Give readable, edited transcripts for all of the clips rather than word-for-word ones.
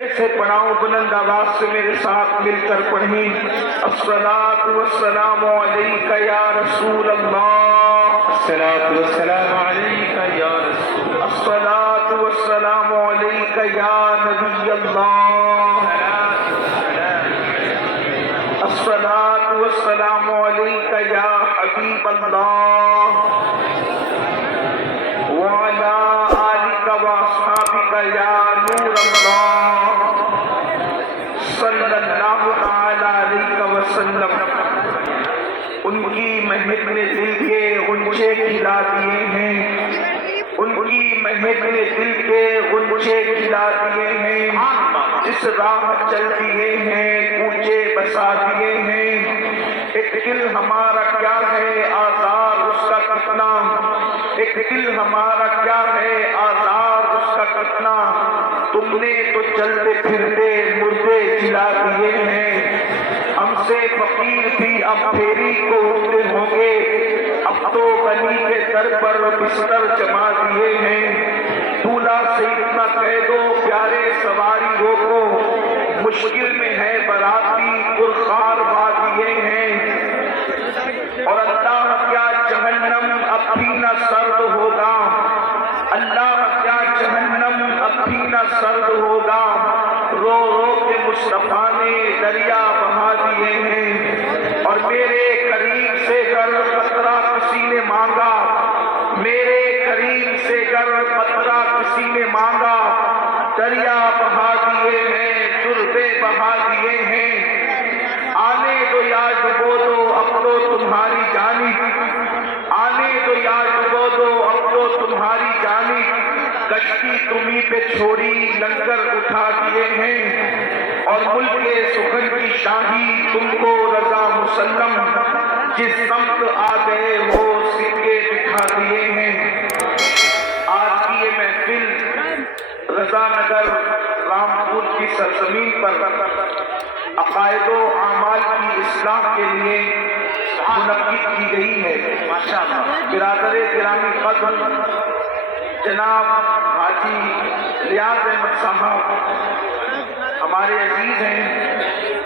سے پڑھاؤں، بلند آواز سے میرے ساتھ مل کر پڑھیں۔ الصلاۃ والسلام علیک یا رسول اللہ، الصلاۃ والسلام علیک یا رسول اللہ، الصلاۃ والسلام علیک یا نبی اللہ، الصلاۃ والسلام علیک یا حبیب اللہ، وعلی آلک واصحابک یا نور اللہ، صلی اللہ تعالی علیہ وسلم۔ ان کی مہک نے دل کے غنچے کھلا دیے ہیں، ان کی مہک نے دل کے غنچے کھلا دیے ہیں، جس راہ چل دیے ہیں کوچے بسا دیے ہیں۔ ایک دل ہمارا کیا ہے آزار اس کا کتنا، ایک دل ہمارا کیا ہے آزار اس کا کتنا، تم نے تو چلتے پھرتے مردے جلا دیے ہیں۔ ہم سے فقیر بھی اب پھیری کو اٹھتے ہوں گے، اب تو غنی کے در پر بستر جما دیے ہیں۔ دولہا سے اتنا کہہ دو پیارے سواری روکو، مشکل میں ہے باراتی پرخار وادیے ہیں۔ اور اللہ کیا جہنم اب بھی نہ سرد ہوگا، اللہ کیا جہنم اب بھی نہ سرد ہوگا، رو رو کے مصطفیٰ نے دریا بہا دیے ہیں۔ اور میرے کریم سے گر قطرہ کسی نے مانگا، میرے کریم سے گر قطرہ کسی نے مانگا، دریا بہا دیے ہیں، تربے بہا دیے ہیں۔ آنے دو یا ڈبو دو اب تو تمہاری جانب، آنے دو یا ڈبو دو اب تو تمہاری جانب، کشتی تمہیں پہ چھوڑی لنگر اٹھا دیے ہیں۔ اور ملک سخن کی شاہی تم کو رضا مسلم، جس سمت آ گئے وہ سکے دکھا دیے ہیں۔ آج کی یہ محفل رضا نگر رامپور کی سرزمین پر عقائد و اعمال کی اصلاح کے لیے منعقد کی گئی ہے۔ برادر گرامی قدر جناب حاجی ریاض احمد صاحب ہمارے عزیز ہیں،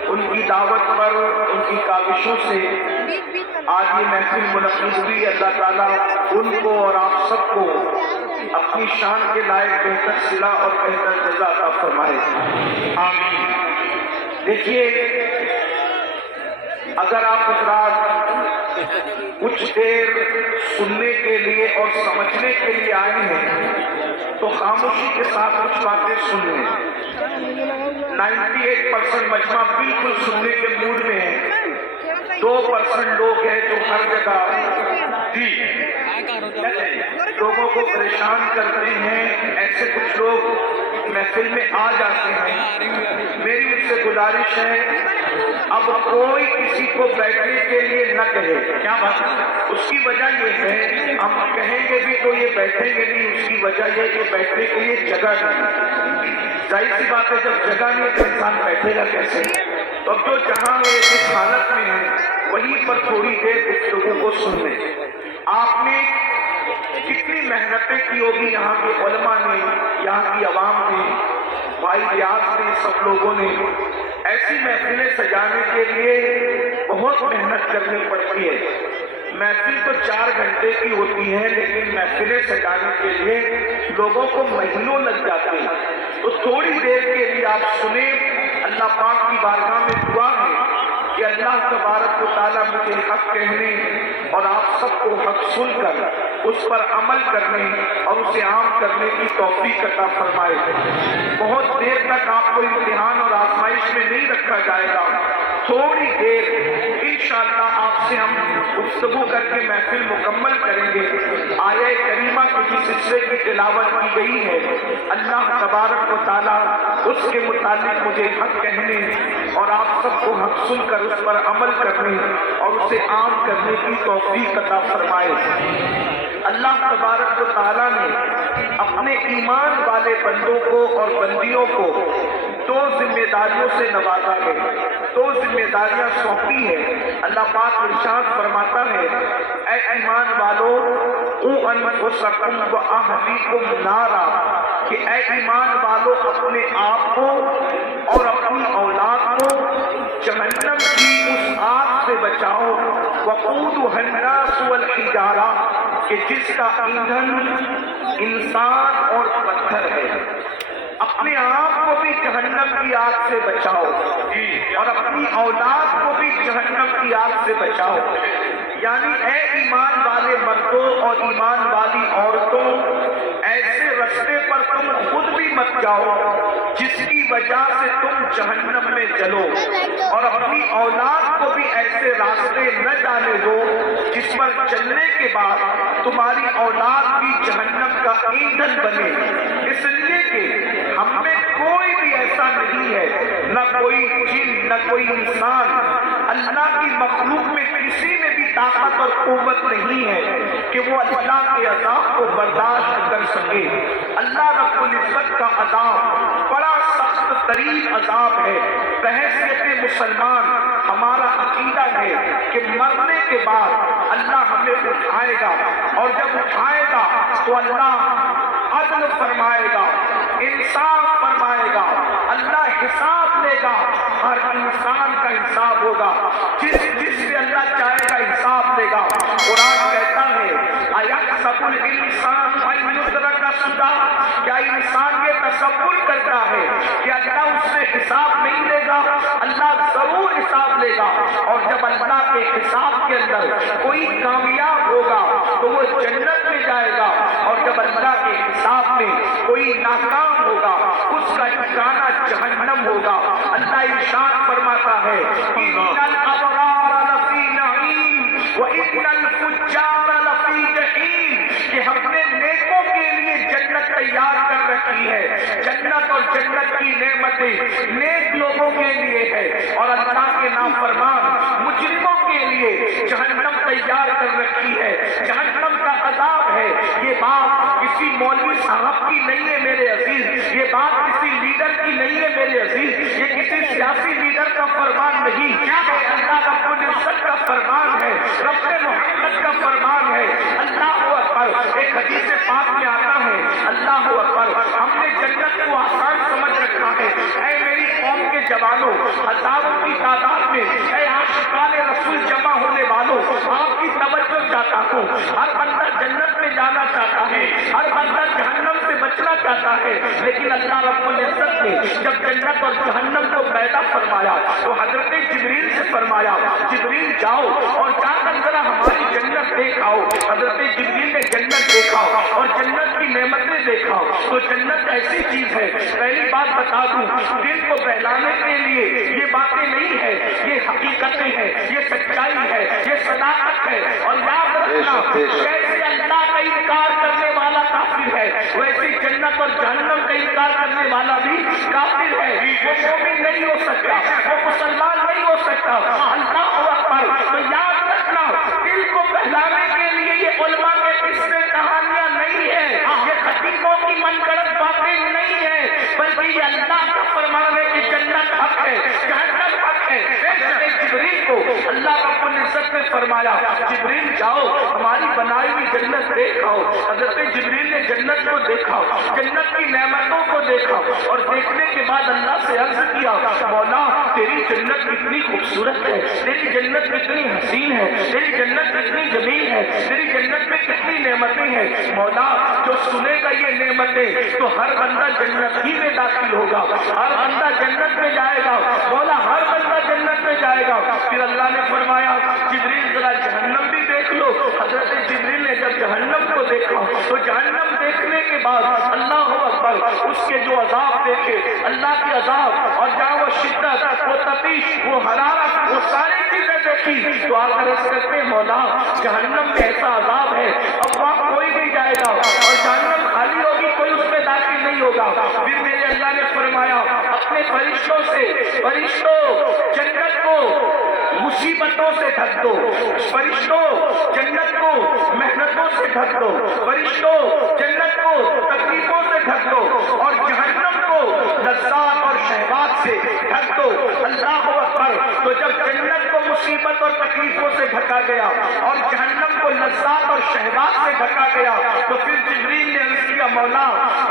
ان کی دعوت پر ان کی کاوشوں سے آج یہ محفل منعقد ہوئی۔ اللہ تعالیٰ ان کو اور آپ سب کو اپنی شان کے لائق بہتر صلہ اور بہتر جزا عطا فرمائے، آمین۔ دیکھیے، اگر آپ حضرات کچھ دیر سننے کے لیے اور سمجھنے کے لیے آئے ہیں تو خاموشی کے ساتھ کچھ باتیں سن لیں۔ 98% مجمع بالکل سننے کے موڈ میں ہے، 2% لوگ ہیں جو ہر جگہ لوگوں کو پریشان کرتے ہیں۔ ایسے کچھ لوگ محفل میں آ جاتے ہیں۔ میری ان سے گزارش ہے اب کوئی کسی کو بیٹھنے کے لیے نہ کہے۔ کیا بات ہے؟ اس کی وجہ یہ ہے ہم کہیں گے بھی تو یہ بیٹھیں گے نہیں، اس کی وجہ یہ کہ بیٹھنے کے لیے جگہ نہیں۔ ظاہر سی بات ہے جب جگہ نہیں تو انسان بیٹھے گا کیسے؟ تو اب جو جہاں ہے جس حالت میں ہے وہیں پر تھوڑی دیر گفتگو کو سن لیں۔ آپ نے کتنی محنتیں کی ہوگی، یہاں کے علماء نے، یہاں کی عوام نے، بھائی ریاض نے، سب لوگوں نے ایسی محفلیں سجانے کے لیے بہت محنت کرنی پڑتی ہے۔ محفل تو 4 گھنٹے کی ہوتی ہے لیکن محفلیں سجانے کے لیے لوگوں کو مہینوں لگ جاتے ہیں۔ تو تھوڑی دیر کے لیے آپ سنیں۔ اللہ پاک کی بارگاہ میں دعا ہے کہ اللہ تبارک و تعالیٰ مجھے حق کہنے اور آپ سب کو حق سن کر اس پر عمل کرنے اور اسے عام کرنے کی توفیق عطا فرمائے۔ بہت دیر تک آپ کو امتحان اور آزمائش میں نہیں رکھا جائے گا، تھوڑی دیر انشاءاللہ آپ سے ہم گفتگو کر کے محفل مکمل کریں گے۔ آیہ کریمہ کی جس حصے کی تلاوت کی گئی ہے اللہ تبارک و تعالیٰ اس کے متعلق مجھے حق کہنے اور آپ سب کو حق سن کر اس پر عمل کرنے اور اسے عام کرنے کی توفیق عطا فرمائے۔ اللہ تبارک و تعالیٰ نے اپنے ایمان والے بندوں کو اور بندیوں کو 2 ذمہ داریوں سے نوازا ہے، 2 ذمہ داریاں سونپی ہے۔ اللہ پاک ارشاد فرماتا ہے، اے ایمان والو قوا انفسکم واہلیکم نارا، کہ اے ایمان والو اپنے آپ کو بچاؤ وقودها الناس والحجارہ کہ جس کا ایندھن انسان اور پتھر ہے. اپنے آپ کو بھی جہنم کی آگ سے بچاؤ اور اپنی اولاد کو بھی جہنم کی آگ سے بچاؤ. یعنی اے ایمان والے مردوں اور ایمان والی عورتوں، ایسے رستے پر تم خود بھی مت جاؤ جس کی وجہ سے تم جہنم میں جلو، اور اپنی اولاد کو بھی ایسے راستے نہ جانے دو جس پر چلنے کے بعد تمہاری اولاد بھی جہنم کا ایندھن بنے. اس لیے کہ ہم میں کوئی بھی ایسا نہیں ہے، نہ کوئی جن نہ کوئی انسان، اللہ کی مخلوق میں کسی میں بھی طاقت اور قوت نہیں ہے کہ وہ اللہ کے عذاب کو برداشت کر سکے. اللہ رب العزت کا عذاب بڑا سخت ترین عذاب ہے. بحیثیت مسلمان ہمارا عقیدہ ہے کہ مرنے کے بعد اللہ ہمیں اٹھائے گا، اور جب اٹھائے گا تو اللہ عدل فرمائے گا، انصاف فرمائے گا، اللہ حساب لے گا. ہر انسان کا حساب ہوگا، جس سے اللہ چاہے گا حساب لے گا. قرآن کہتا ہے اَيَحْسَبُ الْإِنسَانُ أَن يُتْرَكَ سُدًى، کیا انسان یہ تصور کرتا ہے کہ اللہ اس سے حساب نہیں لے گا؟ اللہ ضرور حساب لے گا. اور جب اللہ کے حساب کے اندر کوئی کامیاب ہوگا تو وہ جنت میں جائے گا، اور جب اللہ کے حساب میں کوئی ناکام ہوگا اس کا ٹھکانہ جہنم ہوگا. اللہ ارشاد فرماتا ہے إِنَّ الْأَبْرَارَ لَفِي نَعِيمٍ وَإِنَّ الْفُجَّارَ لَفِي جَحِيمٍ، کہ ہم نے نیکوں کے لیے جنت تیار کر رکھی ہے. جنت اور جنت کی نعمتیں نیک لوگوں کے لیے ہے، اور اللہ کے نافرمان مجرموں کے لیے جہنم تیار کر رکھی ہے. جہنم کا عذاب ہے. یہ بات کسی مولوی صاحب کی نہیں ہے میرے عزیز، یہ بات کسی لیڈر کی نہیں ہے میرے عزیز، یہ کسی سیاسی لیڈر کا فرمان نہیں، یہ اللہ رب العزت کا فرمان ہے، رب محمد کا فرمان ہے. اللہ اکبر. ایک حدیث پاک میں آتا ہے اللہ اکبر، ہم نے جنت کو آسان سمجھ رکھا ہے. اے میری قوم کے جوانوں، ہزاروں کی تعداد میں اے عاشقان رسول جمع ہونے والوں، آپ کی توجہ چاہتا ہوں. ہر بندہ جنت میں جانا چاہتا ہے، ہر بندہ جہنم سے بچنا چاہتا ہے، لیکن اللہ رب العزت نے جب جنت اور جہنم کو پیدا فرمایا تو حضرت جبریل سے فرمایا جبریل جاؤ اور جا کر ذرا ہماری جنت دیکھ آؤ. حضرت جبریل نے جنت دیکھا اور جنت کی نعمتیں دیکھا. تو جنت ایسی چیز ہے، پہلی بات بتا دوں، دل کو بہلانے کے لیے یہ باتیں نہیں ہے، یہ حقیقتیں ہیں، یہ سچائی ہے، یہ صداقت ہے. اور یاد رکھنا، جیسے اللہ کا انکار کرنے والا کافر ہے ویسے جنت اور جہنم کا انکار کرنے والا بھی کافر ہے. وہ مومن نہیں ہو سکتا، وہ مسلمان نہیں ہو سکتا. اللہ اکبر. تو یاد رکھنا، دل کو بہلانے کے لیے یہ علماء کے قصے کہانیاں نہیں ہیں، یہ خطیبوں کی من گڑت باتیں نہیں ہیں، بلکہ یہ اللہ کا فرمان ہے کہ جنت حق ہے، جہنم حق ہے. جبریل کو اللہ رب العزت نے فرمایا جبریل جاؤ ہماری بنائی ہوئی جنت دیکھ آؤ. حضرت جبریل نے جنت کو دیکھا، جنت کی نعمتوں کو دیکھا، اور دیکھنے کے بعد اللہ سے عرض کیا مولا تیری جنت کتنی خوبصورت ہے، تیری جنت کتنی حسین ہے، تیری جنت کتنی جمیل ہے، تیری جنت میں کتنی نعمتیں ہیں. مولا جو سنے گا یہ نعمتیں تو ہر بندہ جنت ہی میں داخل ہوگا، ہر بندہ جنت میں جائے گا. مولا ہر بندہ جنت میں جائے گا. پھر اللہ نے فرمایا جبریل ذرا جہنم بھی دیکھ لو. حضرت جبریل نے جب جہنم کو دیکھا تو جہنم دیکھنے کے بعد اللہ اکبر اس کے جو عذاب دیکھے، اللہ کے عذاب، اور جہاں وہ شدت، وہ تپش، وہ حرارت، وہ ساری چیزیں دیکھی تو آپ عرض کرتے مولا جہنم میں ایسا عذاب ہے اب وہاں کوئی نہیں جائے گا، اور جہنم خالی ہوگی، کوئی اس میں داخل نہیں ہوگا. پھر میرے اللہ نے فرمایا اپنے فرشتوں سے، فرشتوں جنت کو مصیبتوں سے ڈھک دو، فرشتوں جنت کو محنتوں سے ڈھک دو، فرشتوں جنت کو تکلیفوں سے ڈھک دو، اور جہنم کو لذات اور شہوات سے ڈھک دو. اللہ اکبر. تو جب جنت کو مصیبت اور تکلیفوں سے ڈھکا گیا اور جہنم کو لذات اور شہوات سے ڈھکا گیا تو پھر جبریل نے عرض کیا مولا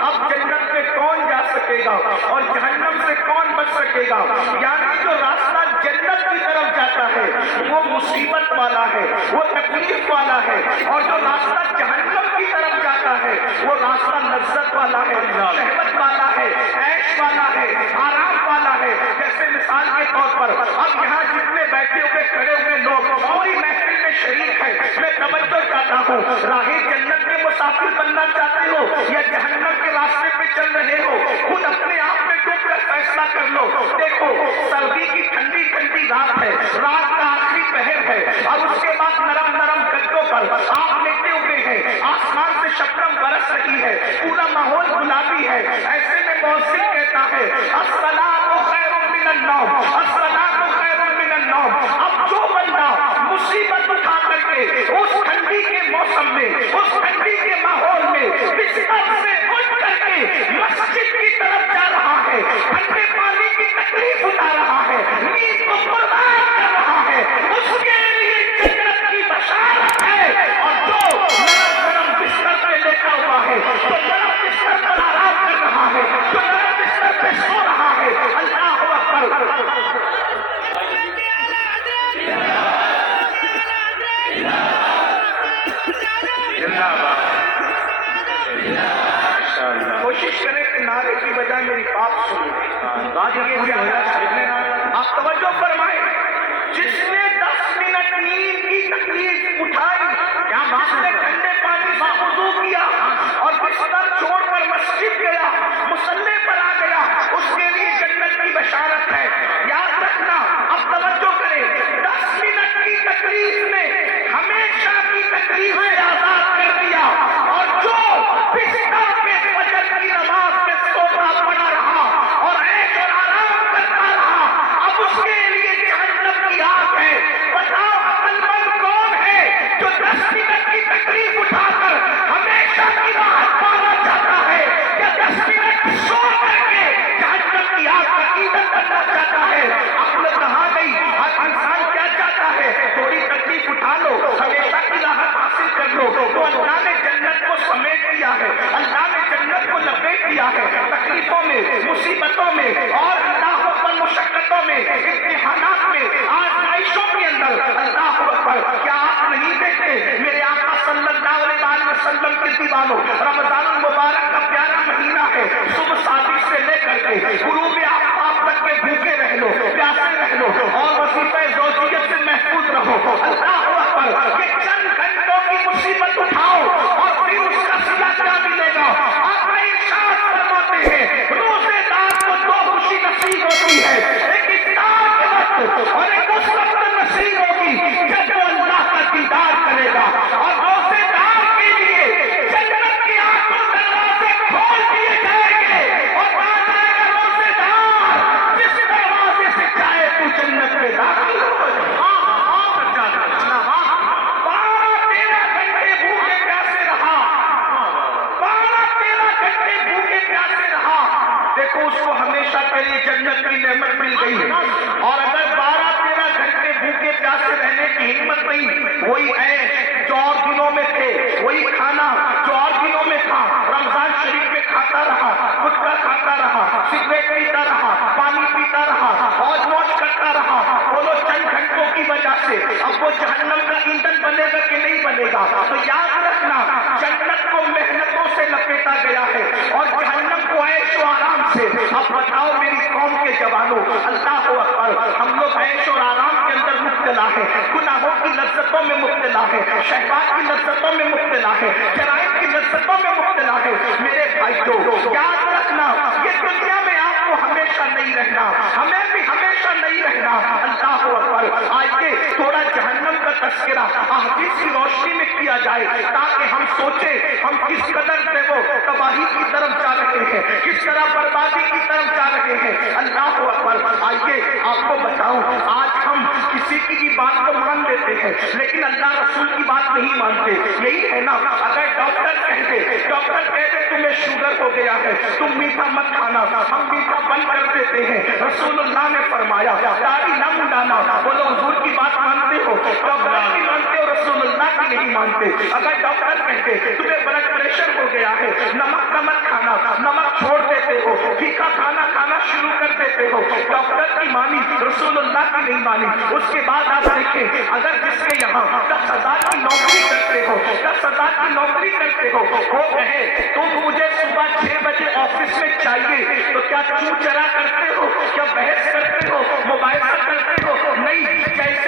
اب جنت میں کون جا سکے گا اور جہنم سے کون بچ سکے گا؟ یعنی جو راستہ جنت کی طرف جاتا ہے وہ مصیبت والا ہے، وہ تکلیف والا ہے، اور جو راستہ جہنم کی طرف جاتا ہے وہ راستہ لذت والا ہے، شہوت والا ہے، عیش والا ہے، آرام والا ہے۔ جیسے مثال کے طور پر اب یہاں جتنے بیٹھے ہوئے کھڑے ہوئے لوگ پوری محفل میں شریک ہیں، میں توجہ چاہتا ہوں، راہ جنت کے مسافر بننا چاہتے ہو یا جہنم کے راستے پہ چل رہے ہو، خود اپنے آپ میں ڈوب کر فیصلہ کر لو۔ دیکھو سردی کی ٹھنڈی ٹھنڈی رات ہے، رات کا آخری پہر ہے، اور اس کے بعد نرم نرم گدوں پر آپ لیٹے ہوئے ہیں، آسمان سے شبنم برس رہی ہے، پورا ماحول گلابی ہے۔ ایسے میں مؤذن کہتا ہے الصلاۃ خیر من النوم، الصلاۃ خیر من النوم۔ اب جو بندہ مصیبت اٹھا کر کے اس ٹھنڈی کے موسم میں، اس ٹھنڈی کے ماحول میں بستر سے اٹھ کر کے مسجد کی طرف جا رہا ہے، ٹھنڈے پانی کی تکلیف اٹھا رہا ہے، نیند کو قربان کر رہا ہے، اس کے لیے جنت کی بشارت ہے۔ اور جو نرم نرم بستر پہ لیٹا ہوا ہے، جو نرم بستر پر آرام کر رہا ہے، جو نرم بستر پہ سو رہا ہے، اللہ اکبر، کوشش کریں کہ نعرے کی بجائے میری بات سنیں۔ بات یہ پوری ہو جائے، آپ توجہ فرمائیں۔ جس نے 10 منٹ نیند کی تکلیف اٹھائی، جس نے ٹھنڈے پانی سے وضو کیا اور بستر چھوڑ کر مسجد گیا، مصلی پر آ گیا، اس کے لیے جنت کی بشارت ہے۔ یاد رکھنا، اب توجہ کریں، 10 منٹ کی تکلیف نے ہمیشہ کی تکلیف سے آزاد کر دیا، اور جو بستر پہ فجر کی نماز میں سوتا پڑا رہا اور عیش اور آرام کرتا رہا، اب اس کے لیے جہنم کی آگ ہے۔ بتاؤ عقل مند کون ہے جو 10 منٹ کی تکلیف اٹھا کر ہمیشہ کی راحت پانا چاہتا ہے، یا 10 منٹ سو کر کے جہنم کی آگ کا ایندھن بننا چاہتا ہے؟ عقل کہاں گئی؟ ہر انسان کیا چاہتا ہے؟ تھوڑی تکلیف اٹھا لو، ہمیشہ کی راحت حاصل کر لو۔ تو اللہ نے جنت کو سمیٹ دیا ہے، اللہ نے جنت کو لپیٹ دیا ہے، تکلیفوں میں، مصیبتوں میں، اور اللہ اکبر مشقتوں میں، امتحانات میں، آزمائشوں کے اندر۔ اللہ اکبر، کیا آپ نہیں دیکھتے میرے آقا صلی اللہ علیہ وسلم کے دیوانوں، رمضان المبارک کا پیارا مہینہ ہے، صبح صادق سے لے کر کے غروب آفتاب تک کے بھوکے رہ لو، پیاسے رہ لو، اور وظیفہ زوجیت سے محفوظ رہو۔ اللہ اکبر، یہ چند گھنٹوں کی مصیبت اٹھاؤ اور پھر اس کا صلہ کیا ملے گا؟ آقا ارشاد فرماتے ہیں روزے دار کو 2 خوشی نصیب ہوتی ہے، ایک افطار کے وقت اور ایک اس وقت نصیب ہوگی جب وہ اللہ کا دیدار کرے گا۔ اور روزے دار کے لیے جنت کے 8 دروازے کھول دیے جائیں گے، اور کہا جائے گا روزے دار جس دروازے سے چاہے تو جنت میں داخل ہو۔ 12-13 گھنٹے بھوکے پیاسے رہا، 12-13 گھنٹے بھوکے پیاسے رہا، دیکھو اس کو ہمیشہ کے لیے جنت کی نعمت مل گئی۔ اور اگر 12-13 گھنٹے بھوکے پیاسے رہنے کی ہمت نہیں، وہی عیش جو اور دنوں میں تھے، وہی کھانا جو اور دنوں میں تھا، رمضان شریف میں کھاتا رہا، گٹکا کھاتا رہا، سگریٹ پیتا رہا، پانی پیتا رہا، موج موج کرتا رہا، بولو چند گھنٹوں کی وجہ سے اب وہ جہنم کا ایندھن بنے گا کہ نہیں بنے گا؟ تو یاد رکھنا، جنت کو محنتوں سے لپیٹا گیا ہے اور جہنم کو عیش و آرام سے۔ اب بتاؤ میری قوم کے جوانوں، اللہ اکبر، ہم لوگ عیش اور آرام کے اندر مبتلا ہے، گناہوں کی لذتوں میں مبتلا ہے، شہوات کی لذتوں میں مبتلا ہے، جرائم کی لذتوں میں مبتلا ہے۔ میرے بھائیو یاد رکھنا، یہ دنیا میں آپ کو ہمیشہ نہیں رہنا، ہمیں بھی ہمیشہ نہیں رہنا۔ اللہ اکبر، آئیے تھوڑا جہنم کا تذکرہ احادیث کی روشنی میں کیا جائے تاکہ ہم سوچیں ہم کس قدر سے وہ تباہی کی طرف جا رہے ہیں، کس طرح بربادی کی طرف جا رہے ہیں۔ اللہ اکبر، آئیے آپ کو بتاؤں، آج ہم کسی کی بھی بات کو مان لیتے ہیں لیکن اللہ رسول کی بات نہیں مانتے۔ یہی ہے نا، اگر ڈاکٹر کہہ دے تمہیں شوگر ہو گیا ہے، تم میٹھا مت کھانا، ہم میٹھا بند کر دیتے ہیں۔ رسول اللہ نے فرمایا داڑھی نہ منڈانا، بولو حضور کی بات مانتے ہو؟ ڈاکٹر کی مانتے ہو، رسول اللہ کی نہیں مانتے۔ اگر ڈاکٹر کہتے تمہیں بلڈ پریشر ہو گیا ہے، نمک نہ مت کھانا، نمک چھوڑ دیتے ہو، پھیکا کھانا کھانا شروع کر دیتے ہو. ڈاکٹر کی مانی, رسول اللہ کی نہیں مانی. اس کے بعد آپ دیکھیں, اگر جس کے یہاں 10,000 کی نوکری کرتے ہو, 10,000 کی نوکری کرتے ہو, وہ کہے تم مجھے صبح 6 بجے آفس میں چاہیے, تو کیا چوں چرا کرتے ہو, کیا بحث کرتے ہو, مباحثہ کرتے ہو؟ نہیں. جیسے